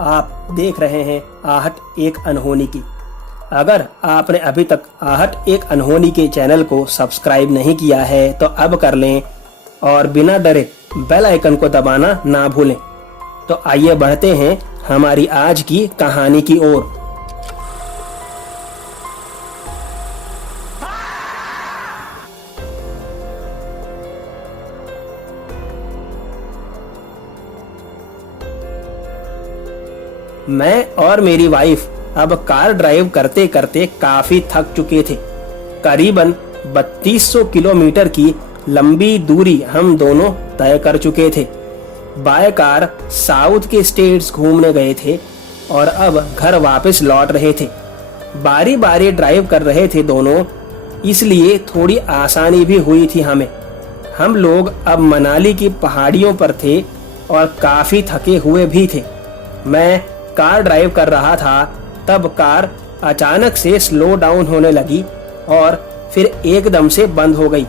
आप देख रहे हैं आहट एक अनहोनी की। अगर आपने अभी तक आहट एक अनहोनी के चैनल को सब्सक्राइब नहीं किया है तो अब कर लें और बिना डरे बेल आइकन को दबाना ना भूलें। तो आइए बढ़ते हैं हमारी आज की कहानी की ओर। मैं और मेरी वाइफ अब कार ड्राइव करते करते काफी थक चुके थे। करीबन 3200 किलोमीटर की लंबी दूरी हम दोनों तय कर चुके थे। बाय कार साउथ के स्टेट्स घूमने गए थे और अब घर वापस लौट रहे थे। बारी बारी ड्राइव कर रहे थे दोनों, इसलिए थोड़ी आसानी भी हुई थी हमें। हम लोग अब मनाली की पहाड़ियों पर थे और काफी थके हुए भी थे। मैं कार ड्राइव कर रहा था, तब कार अचानक से स्लो डाउन होने लगी और फिर एकदम से बंद हो गई।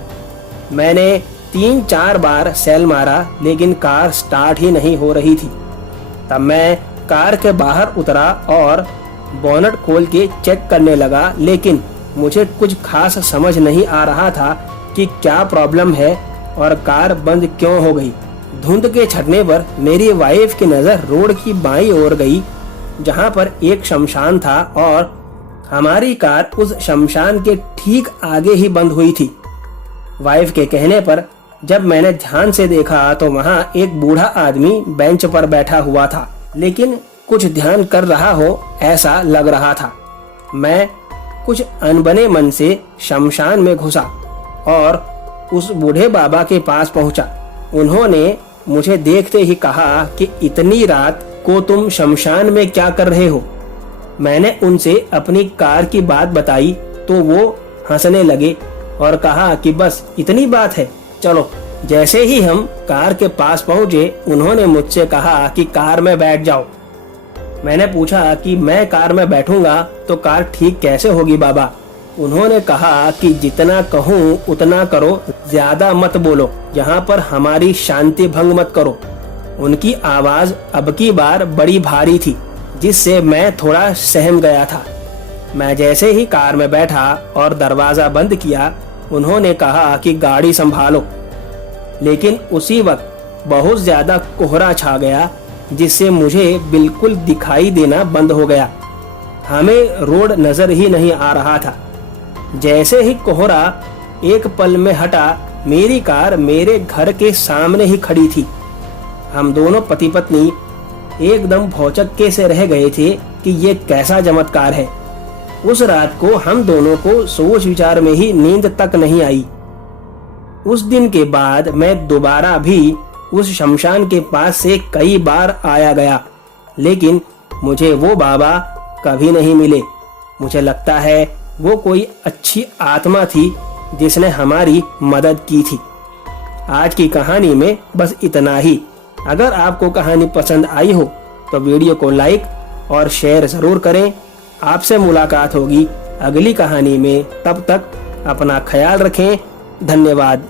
मैंने 3-4 बार सेल मारा लेकिन कार स्टार्ट ही नहीं हो रही थी। तब मैं कार के बाहर उतरा और बोनट खोल के चेक करने लगा, लेकिन मुझे कुछ खास समझ नहीं आ रहा था कि क्या प्रॉब्लम है और कार बंद क्यों हो गई। धुंध के छटने पर मेरी वाइफ की नजर रोड की बाईं ओर गई, जहां पर एक शमशान था और हमारी कार उस शमशान के ठीक आगे ही बंद हुई थी। वाइफ के कहने पर जब मैंने ध्यान से देखा तो वहां एक बूढ़ा आदमी बेंच पर बैठा हुआ था, लेकिन कुछ ध्यान कर रहा हो ऐसा लग रहा था। मैं कुछ अनबने मन से शमशान में घुसा और उस बूढ़े बाबा के पास पहुंचा। उन्होंने मुझे देखते ही कहा कि इतनी रात को तुम शमशान में क्या कर रहे हो। मैंने उनसे अपनी कार की बात बताई तो वो हंसने लगे और कहा कि बस इतनी बात है, चलो। जैसे ही हम कार के पास पहुंचे, उन्होंने मुझसे कहा कि कार में बैठ जाओ। मैंने पूछा कि मैं कार में बैठूंगा तो कार ठीक कैसे होगी बाबा। उन्होंने कहा कि जितना कहूँ उतना करो, ज्यादा मत बोलो, यहाँ पर हमारी शांति भंग मत करो। उनकी आवाज अब की बार बड़ी भारी थी, जिससे मैं थोड़ा सहम गया था। मैं जैसे ही कार में बैठा और दरवाजा बंद किया, उन्होंने कहा कि गाड़ी संभालो। लेकिन उसी वक्त बहुत ज्यादा कोहरा छा गया, जिससे मुझे बिल्कुल दिखाई देना बंद हो गया। हमें रोड नजर ही नहीं आ रहा था। जैसे ही कोहरा एक पल में हटा, मेरी कार मेरे घर के सामने ही खड़ी थी। हम दोनों पति पत्नी एकदम भौचक्के से रह गए थे कि ये कैसा चमत्कार है। उस रात को हम दोनों को सोच विचार में ही नींद तक नहीं आई। उस दिन के बाद मैं दोबारा भी उस शमशान के पास से कई बार आया गया, लेकिन मुझे वो बाबा कभी नहीं मिले। मुझे लगता है वो कोई अच्छी आत्मा थी जिसने हमारी मदद की थी। आज की कहानी में बस इतना ही। अगर आपको कहानी पसंद आई हो तो वीडियो को लाइक और शेयर जरूर करें। आपसे मुलाकात होगी अगली कहानी में। तब तक अपना ख्याल रखें। धन्यवाद।